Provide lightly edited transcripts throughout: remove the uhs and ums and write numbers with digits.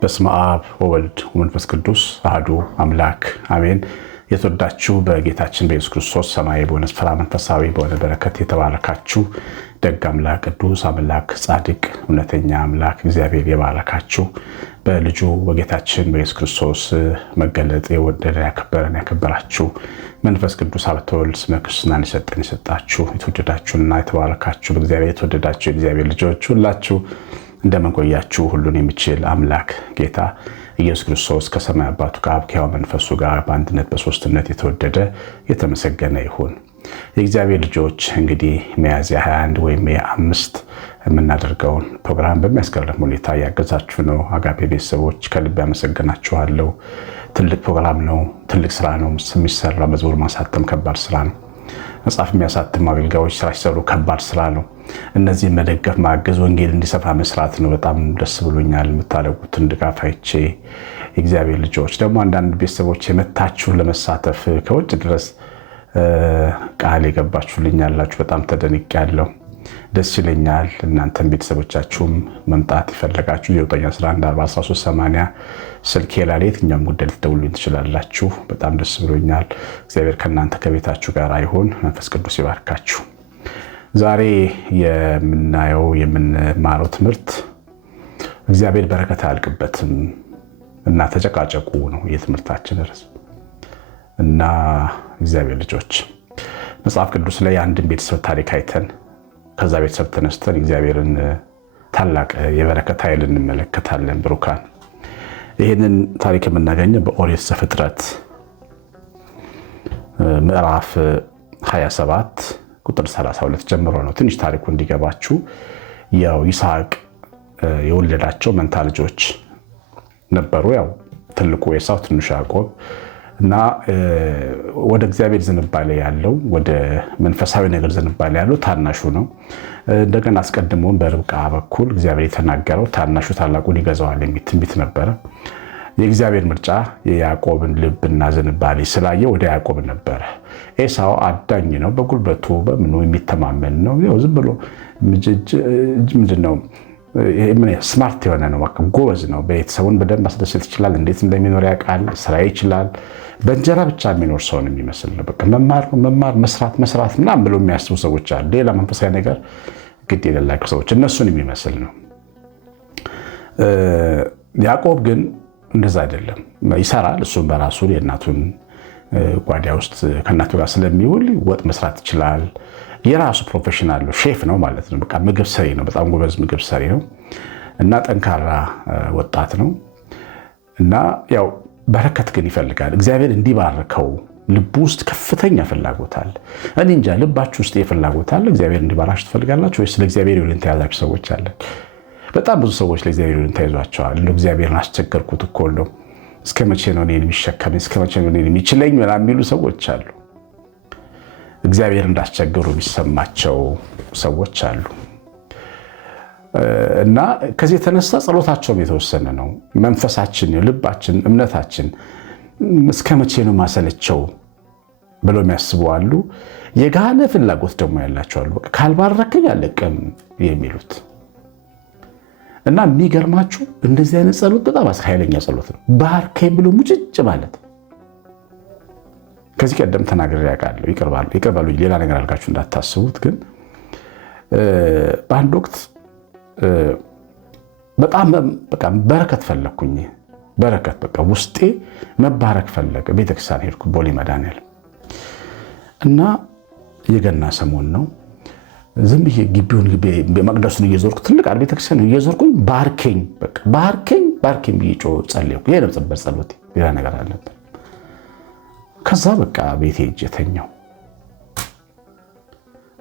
በስመ አብ ወወልድ ወመንፈስ ቅዱስ አሐዱ አምላክ አሜን። የተወዳችሁ በጌታችን በኢየሱስ ክርስቶስ ሰማያዊ በሆነ ስፍራ መንፈሳዊ በሆነ በረከት የተባረካችሁ ደግ አምላክ ቅዱስ አምላክ ጻድቅ እውነተኛ አምላክ እግዚአብሔር የባረካችሁ በልጁ በጌታችን በኢየሱስ ክርስቶስ መገለጥ የወደደ ያከበረን ያከበራችሁ መንፈስ ቅዱስ አብ ወልድ ስመ ክርስትናን የሰጣችሁ የተወደዳችሁና የተባረካችሁ በእግዚአብሔር የተወደዳችሁ የእግዚአብሔር ልጆች ሁላችሁ እንደምንቆያችሁ ሁሉን የሚችል አምላክ ጌታ ኢየሱስ ክርስቶስ ከሰማይ አባቱ ከአብ ከሕያው መንፈሱ ጋር በአንድነት በሶስትነት የተወደደ የተመሰገነ ይሁን። የእግዚአብሔር ልጆች እንግዲህ ሚያዝያ 21 ወይም ሚያዝያ 5 የምናደርገውን ፕሮግራም በሚያስገርም ሁኔታ ያገዛችሁ ነው። አጋፔ ቤተሰቦች ከልብ ያመሰግናችኋለሁ። ትልቅ ፕሮግራም ነው፣ ትልቅ ስራ ነው የሚሰራ። መዝሙር ማሳተም ከባድ ስራ ነው። መጽሐፍ የሚያሳትም አገልጋዮች ስራ ሲሰሩ ከባድ ስራ ነው። እነዚህን መደገፍ ማገዝ ወንጌል እንዲሰፋ መስራት ነው። በጣም ደስ ብሎኛል የምታደርጉትን ድጋፍ አይቼ። የእግዚአብሔር ልጆች ደግሞ አንዳንድ ቤተሰቦች የመታችሁ ለመሳተፍ ከውጭ ድረስ ቃል የገባችሁልኝ ያላችሁ በጣም ተደንቄያለሁ። ደስ ይለኛል። እናንተም ቤተሰቦቻችሁም መምጣት የፈለጋችሁ 9114138 ስልኬ ላይ የትኛውም ጉዳይ ልትደውሉልኝ ትችላላችሁ። በጣም ደስ ብሎኛል። እግዚአብሔር ከእናንተ ከቤታችሁ ጋር ይሁን። መንፈስ ቅዱስ ይባርካችሁ። ዛሬ የምንማረው ትምህርት እግዚአብሔር በረከት አያልቅበትም እና ተጨቃጨቁ ነው የትምህርታችን ርዕስ። እና እግዚአብሔር ልጆች መጽሐፍ ቅዱስ ላይ አንድን ቤተሰብ ታሪክ አይተን ከዛ ቤተሰብ ተነስተን እግዚአብሔርን ታላቅ የበረከት ኃይል እንመለከታለን። ብሩካን ይህንን ታሪክ የምናገኘው በኦሪት ዘፍጥረት ምዕራፍ 27 ቁጥር 32 ጀምሮ ነው። ትንሽ ታሪኩ እንዲገባችሁ ያው ይስሐቅ የወለዳቸው መንታ ልጆች ነበሩ። ያው ትልቁ ኤሳው ትንሹ ያዕቆብ እና ወደ እግዚአብሔር ዝንባሌ ያለው ወደ መንፈሳዊ ነገር ዝንባሌ ያለው ታናሹ ነው። እንደገና አስቀድሞ በርብቃ በኩል እግዚአብሔር የተናገረው ታናሹ ታላቁን ይገዛዋል የሚል ትንቢት ነበረ። የእግዚአብሔር ምርጫ የያዕቆብን ልብና ዝንባሌ ስላየ ወደ ያዕቆብ ነበረ። ኤሳው አዳኝ ነው፣ በጉልበቱ በምኑ የሚተማመን ነው። ያው ዝም ብሎ ምንድነው ስማርት የሆነ ነው፣ ጎበዝ ነው። ቤተሰቡን በደንብ ማስደሰት ይችላል፣ እንዴት እንደሚኖር ያውቃል፣ ስራ ይችላል። በእንጀራ ብቻ የሚኖር ሰውን የሚመስል ነው። በቃ መማር መስራት ምናምን ብሎ የሚያስቡ ሰዎች አሉ። ሌላ መንፈሳዊ ነገር ግድ የሌላቸው ሰዎች እነሱን የሚመስል ነው። ያዕቆብ ግን እንደዛ አይደለም። ይሰራል። እሱም በራሱ የእናቱን ጓዳ ውስጥ ከእናቱ ጋር ስለሚውል ወጥ መስራት ይችላል። የራሱ ፕሮፌሽናል ነው፣ ሼፍ ነው ማለት ነው። በቃ ምግብ ሰሪ ነው፣ በጣም ጎበዝ ምግብ ሰሪ ነው እና ጠንካራ ወጣት ነው። እና ያው በረከት ግን ይፈልጋል። እግዚአብሔር እንዲባርከው ልቡ ውስጥ ከፍተኛ ፍላጎት አለ። እኔ እንጃ ልባችሁ ውስጥ የፍላጎት አለ? እግዚአብሔር እንዲባርካችሁ ትፈልጋላችሁ ወይስ ለእግዚአብሔር ይሉኝታ የያዛችሁ ሰዎች አለ? በጣም ብዙ ሰዎች ለእግዚአብሔር ይሉኝታ ይዟቸዋል። እግዚአብሔርን አስቸገርኩት እኮ ነው፣ እስከ መቼ ነው እኔን የሚሸከመኝ፣ እስከ መቼ ነው እኔን የሚችለኝ ምናምን የሚሉ ሰዎች አሉ። እግዚአብሔር እንዳስቸገሩ የሚሰማቸው ሰዎች አሉ። እና ከዚህ የተነሳ ጸሎታቸውም የተወሰነ ነው። መንፈሳችን፣ ልባችን፣ እምነታችን እስከ መቼ ነው ማሰለቸው ብለው የሚያስቡ አሉ። የጋለ ፍላጎት ደግሞ ያላቸው አሉ። ካልባረከኝ አለቀም የሚሉት እና የሚገርማችሁ እንደዚህ አይነት ጸሎት በጣም ኃይለኛ ጸሎት ነው። ባርከኝ ብሎ ሙጭጭ ማለት ከዚህ ቀደም ተናግሬ ያውቃለሁ። ይቅርባሉ ሌላ ነገር አድርጋችሁ እንዳታስቡት። ግን በአንድ ወቅት በጣም በቃ በረከት ፈለግኩኝ። በረከት በቃ ውስጤ መባረክ ፈለገ። ቤተክርስቲያን ሄድኩ፣ ቦሌ መድኃኔዓለም እና የገና ሰሞን ነው። ዝም ብዬ ግቢውን መቅደሱን እየዞርኩ ትልቅ ቤተክርስቲያን እየዞርኩኝ ባርከኝ በቃ ባርከኝ ብዬ ጸለይኩ። ይሄ ነበር ጸሎቴ፣ ሌላ ነገር አልነበር። ከዛ በቃ ቤቴ ሄጄ ተኛው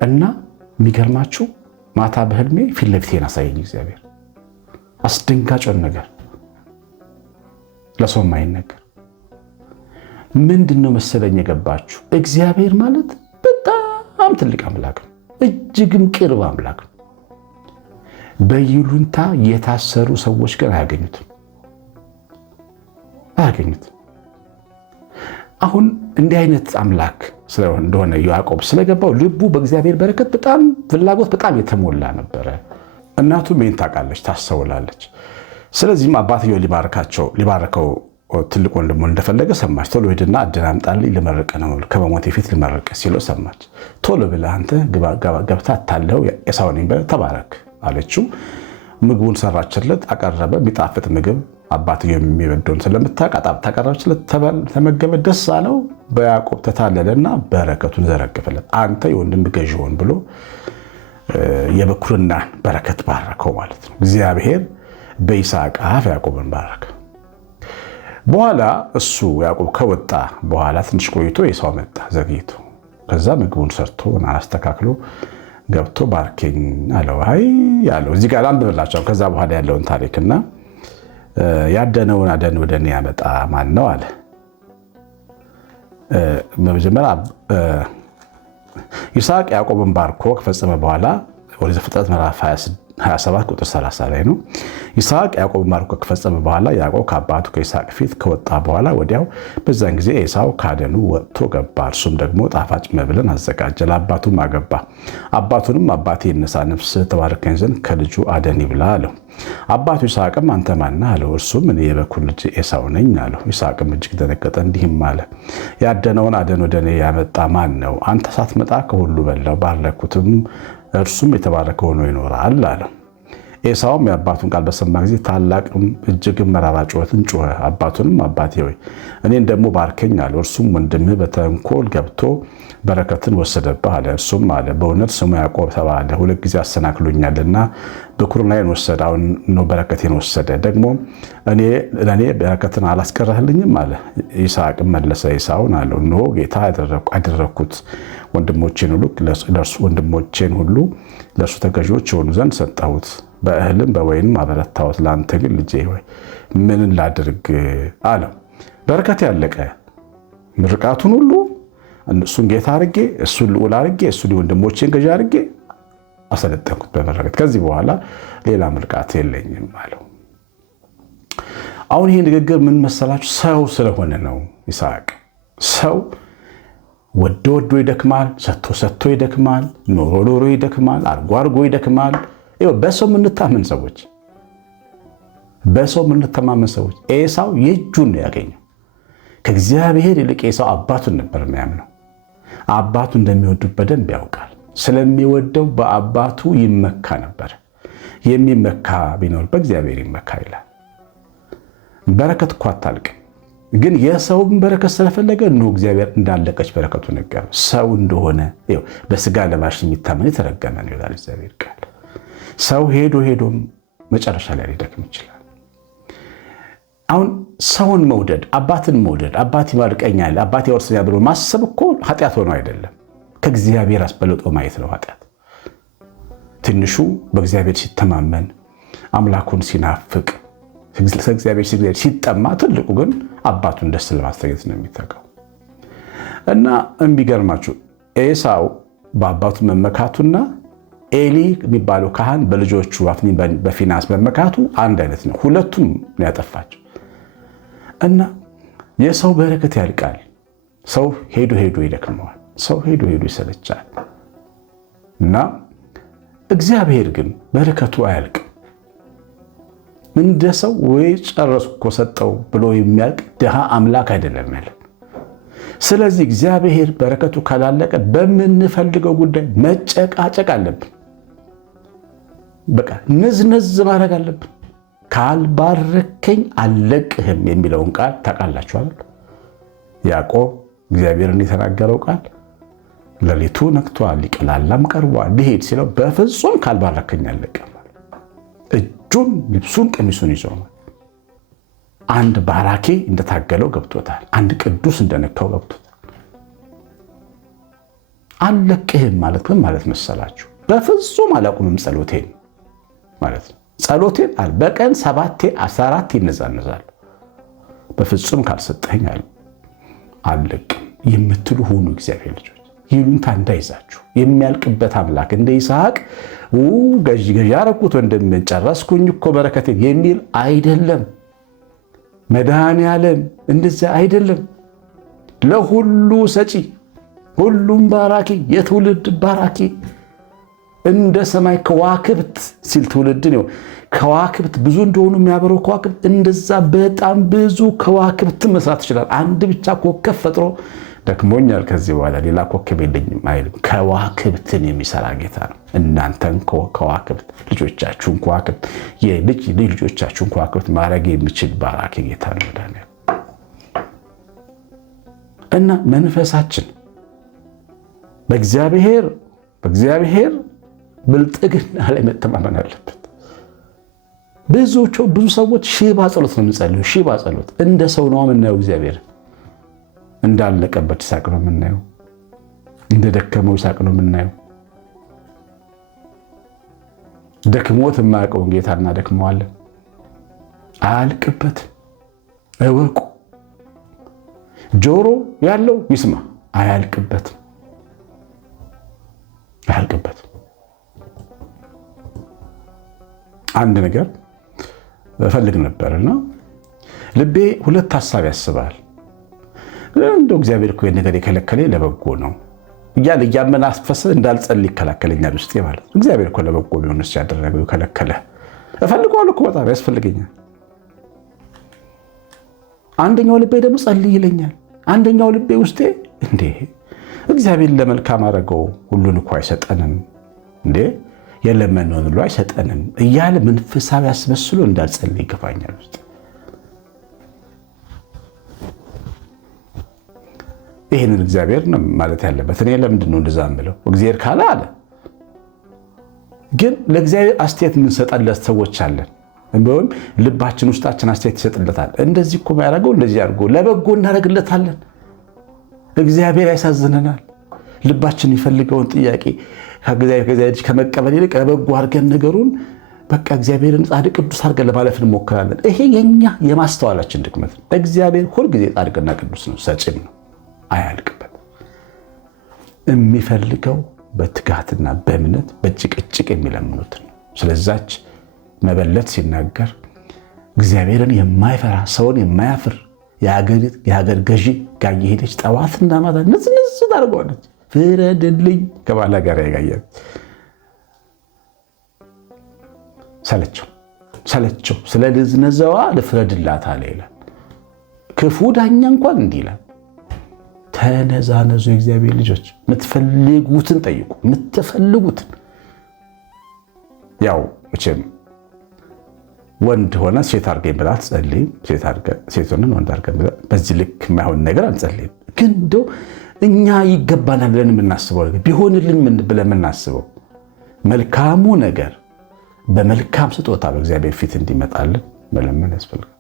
እና የሚገርማችሁ ማታ በህልሜ ፊት ለፊቴን አሳየኝ እግዚአብሔር። አስደንጋጭን ነገር ለሰው የማይነገር ምንድነው መሰለኝ የገባችሁ? እግዚአብሔር ማለት በጣም ትልቅ አምላክ ነው፣ እጅግም ቅርብ አምላክ ነው። በይሉንታ የታሰሩ ሰዎች ግን አያገኙትም። አሁን እንዲህ አይነት አምላክ እንደሆነ ያዕቆብ ስለገባው ልቡ በእግዚአብሔር በረከት በጣም ፍላጎት በጣም የተሞላ ነበረ። እናቱም ይህን ታውቃለች፣ ታስተውላለች። ስለዚህም አባትየው ሊባርከው ትልቅ ወንድሙ እንደፈለገ ሰማች። ቶሎ ሄድና አደን አምጣልኝ ልመርቅ ነው ከመሞቴ ፊት ልመርቅ ሲለው ሰማች። ቶሎ ብለህ አንተ ገብታ አታለው ኤሳው ነኝ በል ተባረክ አለችው። ምግቡን ሰራችለት፣ አቀረበ። የሚጣፍጥ ምግብ አባትየው የሚወደውን ስለምታውቅ ታቀረበችለት፣ ተመገበ። ደስ አለው። በያዕቆብ ተታለለና በረከቱን ዘረገፈለት። አንተ የወንድም ገዥ ሆን ብሎ የበኩርና በረከት ባረከው ማለት ነው። እግዚአብሔር በይስሐቅ አፍ ያዕቆብን ባረከ። በኋላ እሱ ያዕቆብ ከወጣ በኋላ ትንሽ ቆይቶ ኤሳው መጣ ዘግይቶ። ከዛ ምግቡን ሰርቶ አስተካክሎ ገብቶ ባርከኝ አለው። አይ ያለው እዚህ ጋር አንብብላችሁ ከዛ በኋላ ያለውን ታሪክና ያደነውን አደን ወደ እኔ ያመጣ ማን ነው አለ። በመጀመሪያ ይስሐቅ ያዕቆብን ባርኮ ከፈጸመ በኋላ ወደ ዘፍጥረት ምዕራፍ 27 ቁጥር 30 ላይ ነው። ይስሐቅ ያዕቆብን ባርኮ ከፈጸመ በኋላ ያዕቆብ ከአባቱ ከይስሐቅ ፊት ከወጣ በኋላ ወዲያው በዛን ጊዜ ኤሳው ካደኑ ወጥቶ ገባ። እርሱም ደግሞ ጣፋጭ መብልን አዘጋጀ፣ ለአባቱም አገባ። አባቱንም አባቴ ይነሳ፣ ነፍስህ ተባርከኝ ዘንድ ከልጁ አደን ይብላ አለው። አባቱ ይስሐቅም አንተ ማን ነህ አለው። እርሱም እኔ የበኩር ልጅ ኤሳው ነኝ አለው። ይስሐቅም እጅግ ደነገጠ፣ እንዲህም አለ ያደነውን አደን ወደ እኔ ያመጣ ማን ነው? አንተ ሳትመጣ ከሁሉ በላው፣ ባረኩትም፣ እርሱም የተባረከ ሆኖ ይኖራል አለው። ኤሳውም የአባቱን ቃል በሰማ ጊዜ ታላቅም እጅግም መራራ ጩኸትን ጮኸ። አባቱንም አባቴ ሆይ እኔን ደግሞ ባርከኝ አለው። እርሱም ወንድምህ በተንኮል ገብቶ በረከትን ወሰደብህ አለ። እርሱም አለ በእውነት ስሙ ያዕቆብ ተባለ፣ ሁለት ጊዜ አሰናክሎኛልና በኩርናዬን ወሰደ፣ አሁን ነው በረከቴን ወሰደ። ደግሞ ለእኔ በረከትን አላስቀረህልኝም አለ። ይስሐቅም መለሰ ኤሳውን አለው እነሆ ጌታ ያደረግኩት ወንድሞቼን ሁሉ ለእርሱ ተገዢዎች የሆኑ ዘንድ ሰጠሁት፣ በእህልም በወይንም አበረታሁት። ለአንተ ግን ልጄ ሆይ ምንን ላድርግ አለው። በረከት ያለቀ ምርቃቱን ሁሉ እሱን ጌታ አድርጌ እሱን ልዑል አድርጌ እሱን ወንድሞቼን ገዢ አድርጌ አሰለጠንኩት በበረከት። ከዚህ በኋላ ሌላ ምርቃት የለኝም አለው። አሁን ይሄ ንግግር ምን መሰላችሁ? ሰው ስለሆነ ነው። ይስሐቅ ሰው ወዶ ይደክማል፣ ሰጥቶ ይደክማል፣ ኖሮ ይደክማል፣ አርጎ ይደክማል። በሰው የምንታመን ሰዎች ኤሳው የእጁን ነው ያገኘው። ከእግዚአብሔር ይልቅ ኤሳው አባቱን ነበር የሚያምነው። አባቱ እንደሚወዱ በደንብ ያውቃል። ስለሚወደው በአባቱ ይመካ ነበር። የሚመካ ቢኖር በእግዚአብሔር ይመካ ይላል። በረከት እኮ አታልቅም። ግን የሰውን በረከት ስለፈለገ ነው እግዚአብሔር እንዳለቀች በረከቱ ነገር ሰው እንደሆነ በስጋ ለባሽ የሚታመን የተረገመ ነው ይላል እግዚአብሔር ቃል። ሰው ሄዶም መጨረሻ ላይ ሊደክም ይችላል። አሁን ሰውን መውደድ፣ አባትን መውደድ፣ አባት ይባርቀኛል፣ አባት ያወርሰኛል ብሎ ማሰብ እኮ ኃጢአት ሆኖ አይደለም። ከእግዚአብሔር አስበልጦ ማየት ነው ኃጢአት። ትንሹ በእግዚአብሔር ሲተማመን፣ አምላኩን ሲናፍቅ፣ እግዚአብሔር ሲጠማ፣ ትልቁ ግን አባቱን ደስ ለማስተኘት ነው የሚተጋው። እና የሚገርማችሁ ኤሳው በአባቱ መመካቱና ኤሊ የሚባለው ካህን በልጆቹ በፊናስ መመካቱ አንድ አይነት ነው። ሁለቱም ነው ያጠፋቸው። እና የሰው በረከት ያልቃል። ሰው ሄዶ ይደክመዋል። ሰው ሄዶ ይሰለቻል። እና እግዚአብሔር ግን በረከቱ አያልቅም። እንደ ሰው ወይ ጨረስኩ እኮ ሰጠው ብሎ የሚያልቅ ድሃ አምላክ አይደለም ያለን። ስለዚህ እግዚአብሔር በረከቱ ካላለቀ በምንፈልገው ጉዳይ መጨቃጨቅ አለብን። በቃ ነዝነዝ ማድረግ አለብን። ካልባረከኝ አልለቅህም የሚለውን ቃል ታውቃላችኋል። ያዕቆብ እግዚአብሔርን የተናገረው ቃል ሌሊቱ ነግቷል፣ ሊቀላላም ቀርቧል፣ ሊሄድ ሲለው በፍጹም ካልባረከኝ አልለቅህም። እጁን ልብሱን ቀሚሱን ይዞ አንድ ባራኬ እንደታገለው ገብቶታል። አንድ ቅዱስ እንደነካው ገብቶታል። አልለቅህም ማለት ምን ማለት መሰላችሁ? በፍጹም አላቁምም ጸሎቴን ማለት ነው። ጸሎቴን በቀን 7-14 ይነዛነዛል። በፍጹም ካልሰጠኝ አልለቅም የምትሉ ሁኑ እግዚአብሔር ልጆች። ይሉንታ እንዳይዛችሁ የሚያልቅበት አምላክ እንደ ይስሐቅ ገዢ ያረኩት ወንድም ጨረስኩኝ እኮ በረከቴን የሚል አይደለም። መድኃኔዓለም እንደዚያ አይደለም። ለሁሉ ሰጪ፣ ሁሉም ባራኪ፣ የትውልድ ባራኪ እንደ ሰማይ ከዋክብት ሲል ትውልድ ነው። ከዋክብት ብዙ እንደሆኑ የሚያበረው ከዋክብት እንደዛ በጣም ብዙ ከዋክብት መስራት ይችላል። አንድ ብቻ ኮከብ ፈጥሮ ደክሞኛል፣ ከዚህ በኋላ ሌላ ኮከብ የለኝም አይልም። ከዋክብትን የሚሰራ ጌታ ነው። እናንተን ከዋክብት ልጆቻችሁን ከዋክብት የልጅ ልጆቻችሁን ከዋክብት ማድረግ የሚችል ባራኪ ጌታ ነው መድኃኒዓለም። እና መንፈሳችን በእግዚአብሔር ብልጥግና ላይ መተማመን አለበት። ብዙ ሰዎች ሽባ ጸሎት ነው የምንጸልዩ። ሽባ ጸሎት እንደ ሰው ነው የምናየው። እግዚአብሔር እንዳለቀበት ይሳቅ ነው የምናየው። እንደደከመው ይሳቅ ነው የምናየው። ደክሞት የማያውቀውን ጌታ እናደክመዋለን። አያልቅበትም። እወቁ። ጆሮ ያለው ይስማ። አያልቅበትም። አንድ ነገር እፈልግ ነበርና ልቤ ሁለት ሐሳብ ያስባል። እንደው እግዚአብሔር እኮ ነገር የከለከለኝ ለበጎ ነው እያለ እያመናፈሰ እንዳልጸልይ ይከላከለኛል ውስጤ ማለት ነው። እግዚአብሔር እኮ ለበጎ ቢሆንስ ያደረገው የከለከለ እፈልገዋለሁ እኮ በጣም ያስፈልገኛል። አንደኛው ልቤ ደግሞ ጸልይ ይለኛል። አንደኛው ልቤ ውስጤ እንዴ እግዚአብሔር ለመልካም አደረገው ሁሉን እኮ አይሰጠንም እንዴ የለመነውን ሁሉ አይሰጠንም እያለ መንፈሳዊ አስመስሎ እንዳልጸልይ ይገፋኛል ውስጥ። ይህንን እግዚአብሔር ነው ማለት ያለበት። እኔ ለምንድን ነው እንደዛ የምለው? እግዚአብሔር ካለ አለ። ግን ለእግዚአብሔር አስተያየት የምንሰጣለት ሰዎች አለን። እንደውም ልባችን ውስጣችን አስተያየት ይሰጥለታል። እንደዚህ እኮ ያደረገው እንደዚህ አድርጎ ለበጎ እናደርግለታለን። እግዚአብሔር ያሳዝነናል። ልባችን የሚፈልገውን ጥያቄ ከእግዚአብሔር ከመቀበል ይልቅ ለበጎ አድርገን ነገሩን በቃ እግዚአብሔርን ጻድቅ ቅዱስ አድርገን ለማለፍ እንሞክራለን። ይሄ የኛ የማስተዋላችን ድክመት ነው። እግዚአብሔር ሁልጊዜ ጻድቅና ቅዱስ ነው፣ ሰጪም ነው፣ አያልቅበት። የሚፈልገው በትጋትና በእምነት በጭቅጭቅ የሚለምኑት ነው። ስለዛች መበለት ሲናገር እግዚአብሔርን የማይፈራ ሰውን የማያፍር የሀገር ገዢ ጋር የሄደች ጠዋትና ማታ ንዝንዝ ታደርገዋለች። ፍረድልኝ ከባላ ጋር ያጋያል። ሰለቸው ስለ ንዝነዛዋ ልፍረድላት አለ ይላል። ክፉ ዳኛ እንኳን እንዲህ ይላል፣ ተነዛነዙ የእግዚአብሔር ልጆች፣ የምትፈልጉትን ጠይቁ። የምትፈልጉትን ያው መቼም ወንድ ሆነ ሴት አድርገኝ ብላ አትጸልይም። ሴት ሆነን ወንድ አድርገን ብላ በዚህ ልክ የማይሆን ነገር አንጸልይም። ግን እንደው እኛ ይገባናል ብለን የምናስበው ነገር ቢሆንልን ብለን የምናስበው መልካሙ ነገር በመልካም ስጦታ በእግዚአብሔር ፊት እንዲመጣልን መለመን ያስፈልጋል።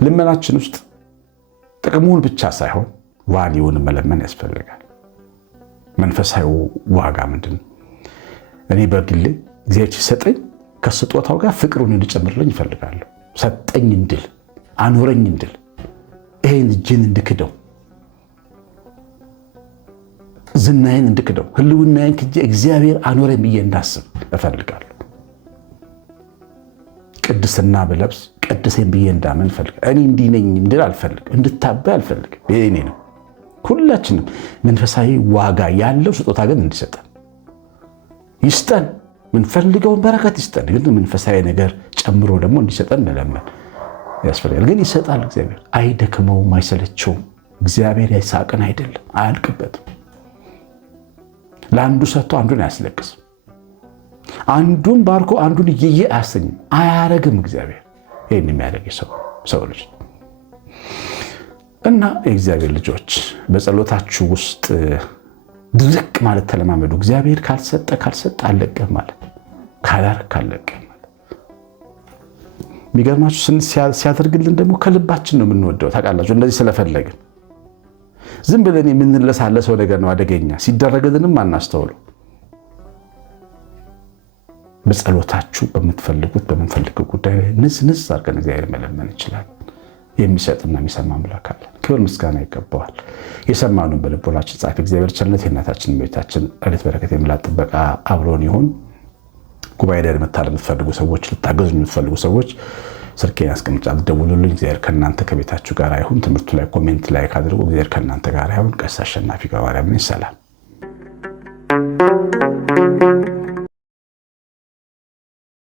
ልመናችን ውስጥ ጥቅሙን ብቻ ሳይሆን ዋጋውን መለመን ያስፈልጋል። መንፈሳዊ ዋጋ ምንድን ነው? እኔ በግሌ እግዚአብሔር ሲሰጠኝ ከስጦታው ጋር ፍቅሩን እንዲጨምርልኝ ይፈልጋለሁ። ሰጠኝ እንድል፣ አኖረኝ እንድል፣ ይሄን እጅን እንድክደው፣ ዝናዬን እንድክደው፣ ህልውናዬን ክጄ እግዚአብሔር አኖረኝ ብዬ እንዳስብ እፈልጋለሁ። ቅድስና ብለብስ ቀድሰኝ ብዬ እንዳምን እፈልጋለሁ። እኔ እንዲህ ነኝ እንድል አልፈልግም። እንድታበይ አልፈልግም። ይሄ እኔ ነው። ሁላችንም መንፈሳዊ ዋጋ ያለው ስጦታ ግን እንዲሰጠን ይስጠን። ምንፈልገውን በረከት ይስጠን። ግን መንፈሳዊ ነገር ጨምሮ ደግሞ እንዲሰጠን መለመን ያስፈልጋል። ግን ይሰጣል እግዚአብሔር። አይደክመውም፣ አይሰለቸውም። እግዚአብሔር ይስሐቅን አይደለም፣ አያልቅበትም። ለአንዱ ሰጥቶ አንዱን አያስለቅስም። አንዱን ባርኮ አንዱን እየየ አያሰኝም፣ አያረግም። እግዚአብሔር ይህን የሚያደርግ ሰው ልጅ እና የእግዚአብሔር ልጆች በጸሎታችሁ ውስጥ ድርቅ ማለት ተለማመዱ። እግዚአብሔር ካልሰጠ አለቀህ ማለት፣ ካላረክ አለቀህ ማለት። የሚገርማችሁ ሲያደርግልን ደግሞ ከልባችን ነው የምንወደው። ታውቃላችሁ፣ እንደዚህ ስለፈለግን ዝም ብለን የምንለሳለሰው ነገር ነው አደገኛ። ሲደረግልንም አናስተውለው። በጸሎታችሁ በምንፈልገው ጉዳይ ላይ ንዝንዝ አድርገን እግዚአብሔር መለመን ይችላል። የሚሰጥና የሚሰማ አምላክ አለ። ክብር ምስጋና ይገባዋል። የሰማኑን በልቦናችን ጻፍ። እግዚአብሔር ቸርነት የእናታችን ቤታችን ረድኤት በረከት የምላት ጥበቃ አብሮን ይሁን። ጉባኤ ላይ መታደም የምትፈልጉ ሰዎች፣ ልታገዙ የምትፈልጉ ሰዎች ስልኬን ያስቀምጫለሁ፣ ደውሉልኝ። እግዚአብሔር ከእናንተ ከቤታችሁ ጋር ይሁን። ትምህርቱ ላይ ኮሜንት ላይ ካድርጉ። እግዚአብሔር ከእናንተ ጋር ይሁን። ቀሲስ አሸናፊ ገብረማርያም ነኝ። ሰላም